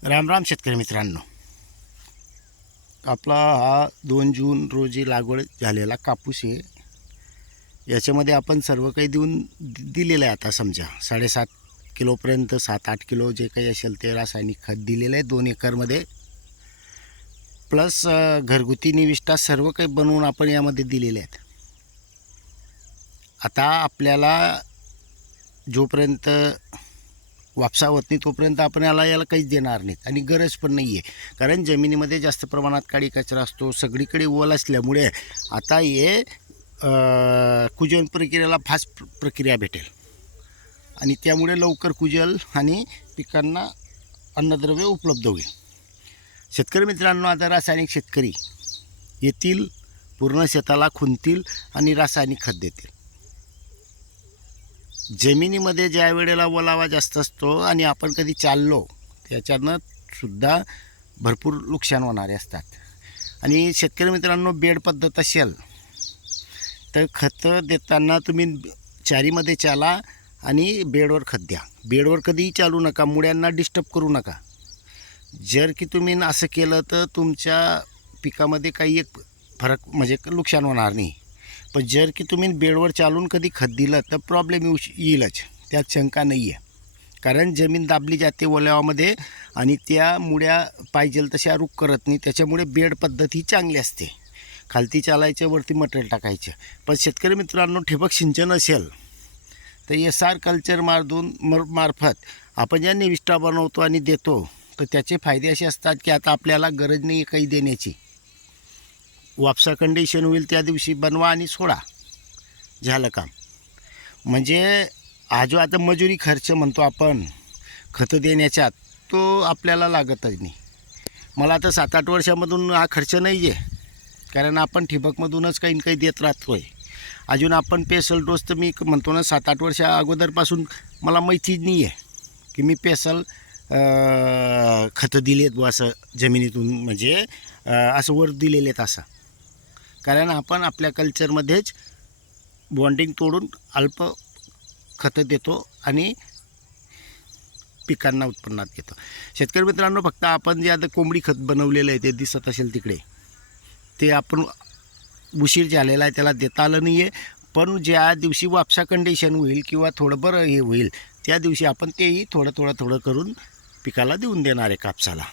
राम राम शेतकरी मित्रांनो, आपला हा 2 जून रोजी लागवड झालेला कापूस आहे. याच्यामध्ये आपण सर्व काही दिलेलं आहे. आता समजा 7.5 किलोपर्यंत 7-8 किलो जे काही असेल ते रासायनिक खत दिलेलं आहे 2 एकरमध्ये, प्लस घरगुती निविष्ठा सर्व काही बनवून आपण यामध्ये दिलेले आहेत. आता आपल्याला जोपर्यंत वापसा होत नाही तोपर्यंत आपण याला काहीच देणार नाहीत आणि गरज पण नाही आहे. कारण जमिनीमध्ये जास्त प्रमाणात काळी कचरा असतो, सगळीकडे ओल असल्यामुळे आता हे कुजन प्रक्रियेला फास्ट प्रक्रिया भेटेल आणि त्यामुळे लवकर कुजल आणि पिकांना अन्नद्रव्य उपलब्ध होईल. शेतकरी मित्रांनो, आता रासायनिक शेतकरी येतील, पूर्ण शेताला खुंतील आणि रासायनिक खत देतील. जमिनीमध्ये ज्या वेळेला ओलावा जास्त असतो आणि आपण कधी चाललो त्याच्यानं सुद्धा भरपूर नुकसान होणारे असतात. आणि शेतकरी मित्रांनो, बेड पद्धत असेल तर खतं देताना तुम्ही चारीमध्ये चाला आणि बेडवर खत द्या. बेडवर कधीही चालू नका, मुळ्यांना डिस्टर्ब करू नका. जर की तुम्ही असं केलं तर तुमच्या पिकामध्ये काही एक फरक म्हणजे नुकसान होणार नाही. पण जर की तुम्ही बेडवर चालून कधी खत दिलं तर प्रॉब्लेम येईलच, त्यात शंका नाही आहे. कारण जमीन दाबली जाते ओल्यावामध्ये आणि त्या मुळ्या पाहिजे तशा रुख करत नाही. त्याच्यामुळे बेड पद्धत ही चांगली असते. खालती चालायचे, वरती मटेरियल टाकायचे. पण शेतकरी मित्रांनो, ठिबक सिंचन असेल तर SR कल्चर मार्फत आपण ज्या निविष्ठा बनवतो आणि देतो तर त्याचे फायदे असे असतात की आता आपल्याला गरज नाही काही देण्याची. वापसा कंडिशन होईल त्या दिवशी बनवा आणि सोडा, झालं काम. म्हणजे हा जो आता मजुरी खर्च म्हणतो आपण खतं देण्याचा, तो आपल्याला लागतच नाही. मला आता 7-8 वर्षामधून हा खर्च नाही आहे, कारण आपण ठिबकमधूनच काही काही देत राहतो आहे. अजून आपण पेसल डोस तर मी म्हणतो ना, 7-8 वर्षा अगोदरपासून मला माहितीच नाही आहे की मी पेसल खतं दिली आहेत बुवा असं जमिनीतून, म्हणजे असं वर दिलेले आहेत असं. कारण आपण आपल्या कल्चरमध्येच बॉन्डिंग तोडून अल्प खतं देतो आणि पिकांना उत्पन्नात घेतो. शेतकरी मित्रांनो, फक्त आपण जे आता कोंबडी खत बनवलेलं आहे ते दिसत असेल तिकडे, ते आपण उशीर झालेला आहे, त्याला देता आलं नाही आहे. पण ज्या दिवशी वापसा कंडिशन होईल किंवा थोडं बरं हे होईल त्या दिवशी आपण तेही थोडं करून पिकाला देऊन देणार आहे कापसाला.